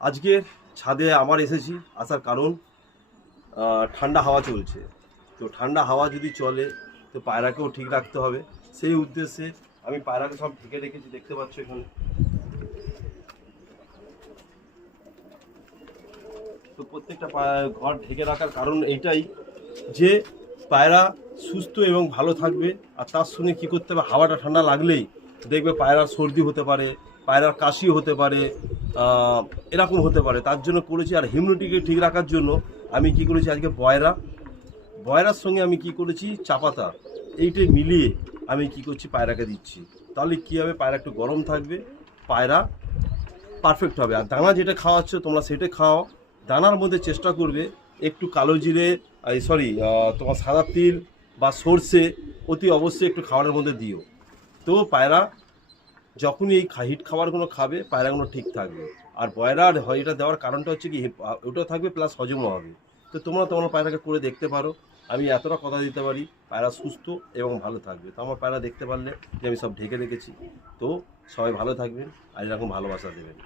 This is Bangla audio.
আজকে ছাদে আমার এসেছি আসার কারণ ঠান্ডা হাওয়া চলছে। তো ঠান্ডা হাওয়া যদি চলে, তো পায়রাকেও ঠিক রাখতে হবে। সেই উদ্দেশ্যে আমি পায়রাকে সব ঢেকে রেখেছি, দেখতে পাচ্ছ এখানে। তো প্রত্যেকটা ঘর ঢেকে রাখার কারণ এইটাই যে পায়রা সুস্থ এবং ভালো থাকবে, আর তার সঙ্গে কী করতে হবে? হাওয়াটা ঠান্ডা লাগলেই দেখবে পায়রার সর্দি হতে পারে পায়রার কাশি হতে পারে এরকম হতে পারে। তার জন্য করেছি আর হিমনোটিকে ঠিক রাখার জন্য আমি কি করেছি আজকে বয়রা। বয়রার সঙ্গে আমি কি করেছি? চাপাতা। এইটাই মিলিয়ে আমি কি করছি? পায়রাকে দিচ্ছি। তাহলে কী হবে? পায়রা একটু গরম থাকবে। পায়রা পারফেক্ট হবে। আর দানা যেটা খাওয়াচ্ছ, তোমরা সেটা খাও। দানার মধ্যে চেষ্টা করবে একটু কালো জিরে সরি তোমার সাদা তিল বা সর্ষে অতি অবশ্যই একটু খাবারের মধ্যে দিও। তো পায়রা যখনই এই হিট খাবারগুলো খাবে, পায়রাগুলো ঠিক থাকবে। আর বয়রার এটা দেওয়ার কারণটা হচ্ছে কি ওটা থাকবে প্লাস হজমও হবে। তো তোমরা তোমার পায়রাকে করে দেখতে পারো। আমি এতটা কথা দিতে পারি, পায়রা সুস্থ এবং ভালো থাকবে। তো আমার পায়রা দেখতে পারলে যে আমি সব ঢেকে রেখেছি। তো সবাই ভালো থাকবেন আর এরকম ভালোবাসা দেবেন।